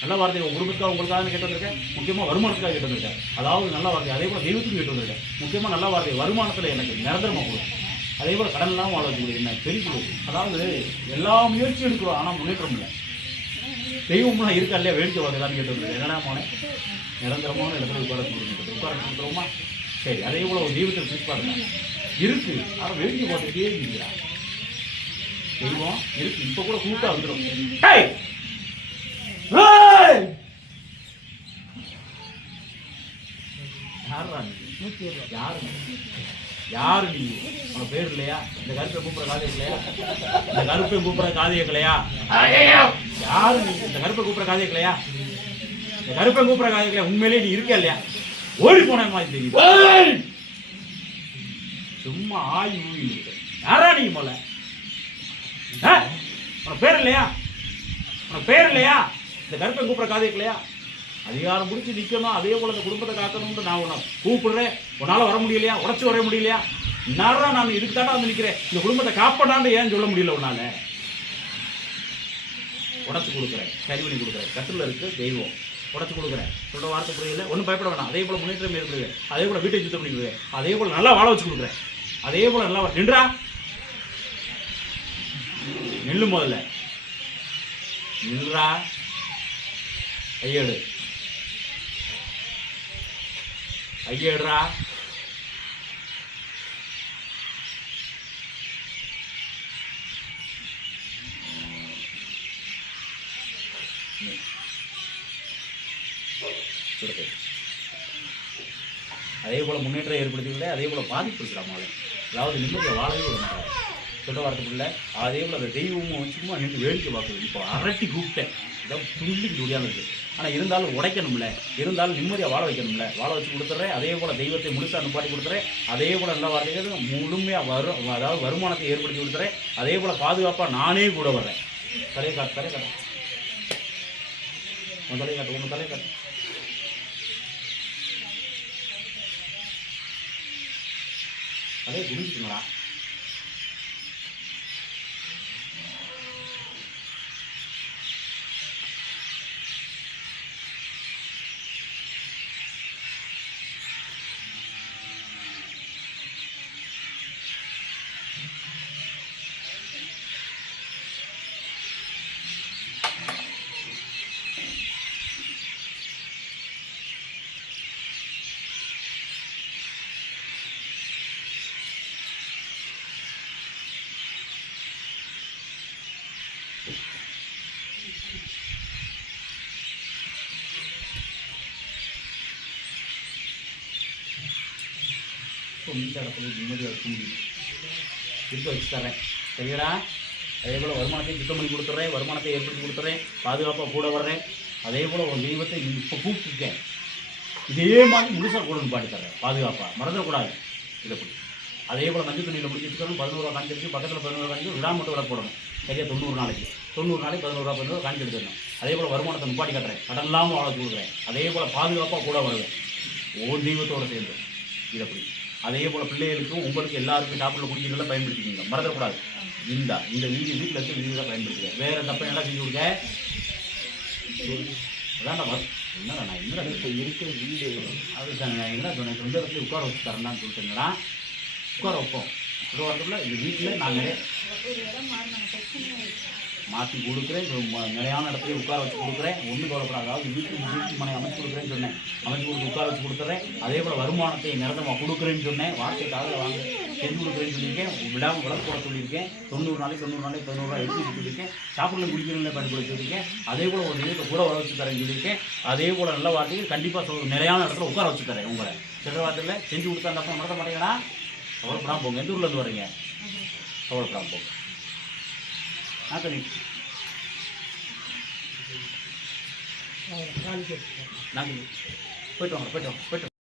நல்ல வார்த்தை உங்கள் குடும்பத்துக்காக உங்களுக்காக கேட்டு வந்திருக்கேன். முக்கியமாக வருமானத்துக்காக கேட்டு வந்திருக்கேன். அதாவது நல்ல வார்த்தை அதே போல் தெய்வத்துக்கு கேட்டு வந்திருக்கேன். முக்கியமாக நல்ல வார்த்தை வருமானத்தில் எனக்கு நிரந்தரமாக கொடுக்கும் அதே போல் கடன் இல்லாமல் வாழ வைக்கக்கூடிய என்ன பெரிய அதாவது எல்லா முயற்சியும் எடுக்கிறோம் ஆனால் முன்னேற்றம் இல்லை. தெய்வம்லாம் இருக்கா இல்லையா? வேடிக்கை பார்க்கலான்னு கேட்டு வந்திருக்கேன். என்னடா மோனே? நிரந்தரமான இடத்துல உட்கார கொடுக்கணும் உட்கார கொடுக்குறோமா சரி அதே போல் ஒரு தெய்வத்தை பிடிச்சு பாருங்க. இருக்கு. ஆனால் வேடிக்கை பார்த்துட்டே இருக்கிறா. தெய்வம் இருக்கு. இப்போ கூட கூட்டாக வந்துடும் யாரு? நீ? யாரு நீ? உனக்கு பேர் இல்லையா? இந்த கருப்பை கூப்பிடுற காதை இல்லையா? இந்த கருப்பை கூப்பிடுற காதை இல்லையா யாரு நீ? இந்த கருப்பை கூப்பிடுற காதை இல்லையா இந்த கருப்பை கூப்பிடுற காதை இல்லையா உண்மையிலேயே நீ இருக்கியா இல்லையா? ஓடி போன மாதிரி தெரியுது. சும்மா ஆய் இருக்கு. யாரா நீ ஆ? உனக்கு பேர் இல்லையா? உனக்கு பேர் இல்லையா? இந்த கருப்பை கூப்பிடுற காதை இல்லையா அதிகாரம் பிடிச்சி நிற்கணும் அதே போல அந்த குடும்பத்தை காக்கணும்னு நான் உன்னை கூப்பிடுறேன். உன்னால் வர முடியலையா? உடச்சி வர முடியலையா? நேரம் நான் இதுக்கு தானே வந்து நிற்கிறேன் இந்த குடும்பத்தை காப்படான்னு ஏன் சொல்ல முடியல உன்னால? உடச்சி கொடுக்குறேன். சரி பண்ணி கொடுக்குறேன். கத்தில் இருக்கு தெய்வம். உடச்சி கொடுக்குறேன். சொல்ற வார்த்தை புரியல? ஒன்றும் பயப்பட வேணாம். அதே போல முன்னேற்றம் ஏற்படுவேன். அதே போல வீட்டை சுத்தம் பண்ணி அதே போல நல்லா வாழ வச்சு கொடுக்குறேன். அதே போல நல்லா நின்றா? நில்லு முதல்ல நின்றா? கையெடு. கையெடுறா அதே போல் முன்னேற்றம் ஏற்படுத்திக்கிட்டே அதே போல் பாதிப்பு இருக்கிறாங்க மாதிரி அதாவது நிம்மதியை வாழவே விட மாட்டாங்க சொல்ல வரதுக்குள்ள அதே போல் அந்த தெய்வமும் சும்மா நின்று வேடிக்கை பார்க்குது இப்போ அரட்டி கூப்பிட்டேன். இதான் துள்ளி முடியாமல் இருக்குது ஆனால் இருந்தாலும் உடைக்கணும்ல. இருந்தாலும் நிம்மதியாக வாழ வைக்கணும்ல. வாழ வச்சு கொடுத்துட்றேன் அதே போல் தெய்வத்தை முழுசாக நிப்பாட்டி கொடுத்துறேன். அதே போல் நல்லா வரதுக்கு முழுமையாக வரும் அதாவது வருமானத்தை ஏற்படுத்தி கொடுத்துறேன். அதே போல் பாதுகாப்பாக நானே கூட வர்றேன். தலையை காட்டு தலையை காட்டு. உன் தலையை காட்டு உன் தலையை காட்டு. அதே குடிச்சுங்களா இந்த இடத்துல நிம்மதியாக இருக்க முடியும். இருக்க வச்சு தரேன் சரிங்களா அதே போல் வருமானத்தையும் சுத்தம் பண்ணி கொடுத்துட்றேன் வருமானத்தை ஏற்படுத்தி கொடுத்துட்றேன் பாதுகாப்பாக கூட வர்றேன். அதே போல் ஒரு தெய்வத்தை இப்போ கூப்பிட்டுருக்கேன் இதே மாதிரி முழுசாக கூட நிப்பாட்டி தர்றேன். பாதுகாப்பாக மறந்துடக்கூடாது. இதை போய் அதே போல் மஞ்சள் துணியில் முடிச்சு வச்சுக்கணும். பதினோருவா காஞ்சிருச்சு பக்கத்தில் பதினோரு காஞ்சி விடாம மட்டும் போடணும். சரியாக தொண்ணூறு நாளைக்கு. தொண்ணூறு நாளைக்கு பதினோருவா பதினோரு காஞ்சி எடுத்துடணும். அதே போல் வருமானத்தை நிப்பாட்டி கட்டுறேன். கடன் இல்லாமல் வாழ கொடுக்குறேன். அதே போல் பாதுகாப்பாக கூட வருவேன். ஓ தெய்வத்தோடு சேர்ந்து. இதை அப்படி அதே போல் பிள்ளைகளுக்கும் உங்களுக்கு எல்லாருக்கும் சாப்பிட குடிக்கிறதெல்லாம் பயன்படுத்திக்கிங்க. மறந்துடக்கூடாது. இந்த இந்த வீடு வீட்டில் இருக்க வீடு தான் பயன்படுத்துங்க. வேற தப்ப என்ன செஞ்சு கொடுக்க? அதான் என்னடா நான் என்னடா இப்போ இருக்கிற வீடு நான் என்ன சொன்னேன்? சொந்த இடத்துல உட்கார வச்சு தரேன்டான்னு சொல்லிட்டுங்களா உட்கார வைப்போம். ஒரு வாரத்தில் இந்த வீட்டில் நிறைய மாற்றி கொடுக்குறேன். நிலையான இடத்துல உட்கார வச்சு கொடுக்குறேன். ஒன்றும் கவலைப்படாது. அதாவது வீட்டுக்கு வீட்டு மனை அமைச்சு கொடுக்குறேன்னு சொன்னேன். அமைச்சு கொடுத்து உட்கார வச்சு கொடுத்துறேன். அதே போல் வருமானத்தை நிரந்தரமாக கொடுக்குறேன்னு சொன்னேன். வார்த்தை வாங்க செஞ்சு கொடுக்குறேன்னு சொல்லியிருக்கேன். விடாமல் விளக்கு போட சொல்லியிருக்கேன். தொண்ணூறு நாளைக்கு தொண்ணூறு நாளைக்கு பதினோரு எடுத்து சொல்லியிருக்கேன் சாப்பிடல குடிக்கிறதுல பயன்படுத்தி சொல்லியிருக்கேன் அதே போல் ஒரு நிலையத்தை கூட வர வச்சு தரேன்னு சொல்லியிருக்கேன். அதே போல் நல்ல வார்த்தைக்கு கண்டிப்பாக நிலையான இடத்துல உட்கார வச்சு தரேன் உங்களை. சில வார்த்தையில் செஞ்சு கொடுத்தா அந்த அப்பா நடத்த மாட்டேங்கடா. கவலைப்படாமல் போங்க. எந்த ஊர்லேருந்து வரீங்க கவலைப்படாமல் போங்க. ஆத்தனி. நாங்கள் போயிட்டு வாங்க போயிட்டு வாங்க போயிட்டு.